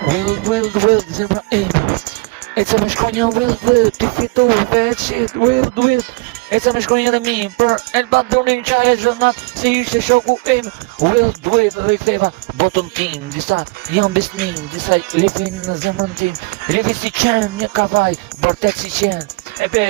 Wild, zemra ime. E ca me shkonja wild, ti fitu vet shit, wild. E ca me shkonja dhe mi, për Elbadonin qa e zhënat, si ishte shoku im. Wild, dhe i ktheva botën tim, disa jam besnim, disa lifin në zemrën tim. Lifi si qen, një kavaj, bërtet si qen. E pe,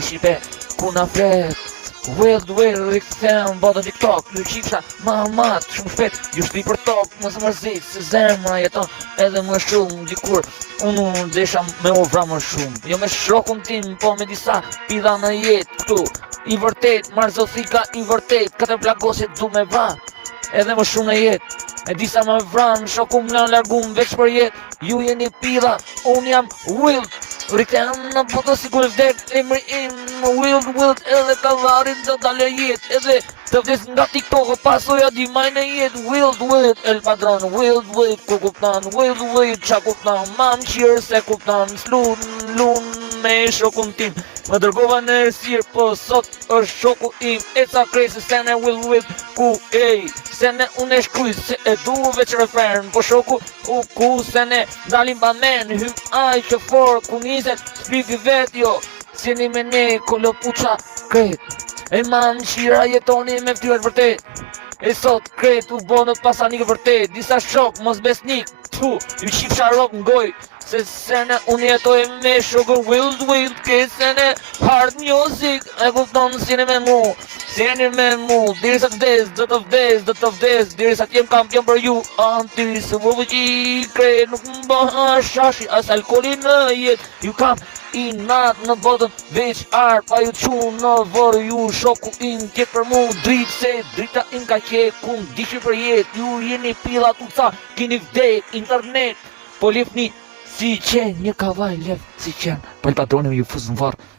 shipe, ku na flet. Wild, i këthem botën TikTok, ju qifsha mamat, shumë shpet, ju shpi për top, më së mërzit, se zemra jeton edhe më shumë, dikur, unë desha me ovra më shumë, jo me shokun tim, po me disa pida në jetë, këtu, i vërtet, Marzofika i vërtet, katër plagosit du me vra, edhe më shumë në jetë, e disa më vran, shoku më në largum veç për jetë, ju jeni pida, unë jam wild. Rikëtem në botë si kur vdek emri im, wild, edhe kavarin do dalë jetë, edhe të vdes nga TikTok, pasoja di majnë jetë, wild, el padron, wild, ku kuptan, wild, qa kuptan, mam qirë se kuptan, slun me shokun tim, më dërgova në ersirë, po sot është shoku im, e ca krejse se ne wild, ku se ne unë e shkruj, se e du veç refren, po shoku ku se ne dalim pa men, hym aj që for, ku nizet, shpifi vet jo, si një me ne kolo puqa kret, e man shira jetoni me ftyrët vërtet, e sot kret u bo në pasanik vërtet, disa shok mos besnik, ju qifsha rock n'goj, se ne unë jetoj me shokër wild, se ne hard music, e kupton si ne me mu, diri sa të vdes, diri sa t'jem kampion për ju, anti së vëvëgji, kre nuk më bëha shashi, as alkoholin në jet, ju kam i natë në botën veç arë, pa ju qunë në vërë ju, shoku im tjetë për mu, dritë se drita im ka qe, kun dishi për jetë, ju jeni pila tu ca, kini vdek, internet, po lifni si qenë, një kavaj lef si qenë, pa il patronim ju fuzë në varë.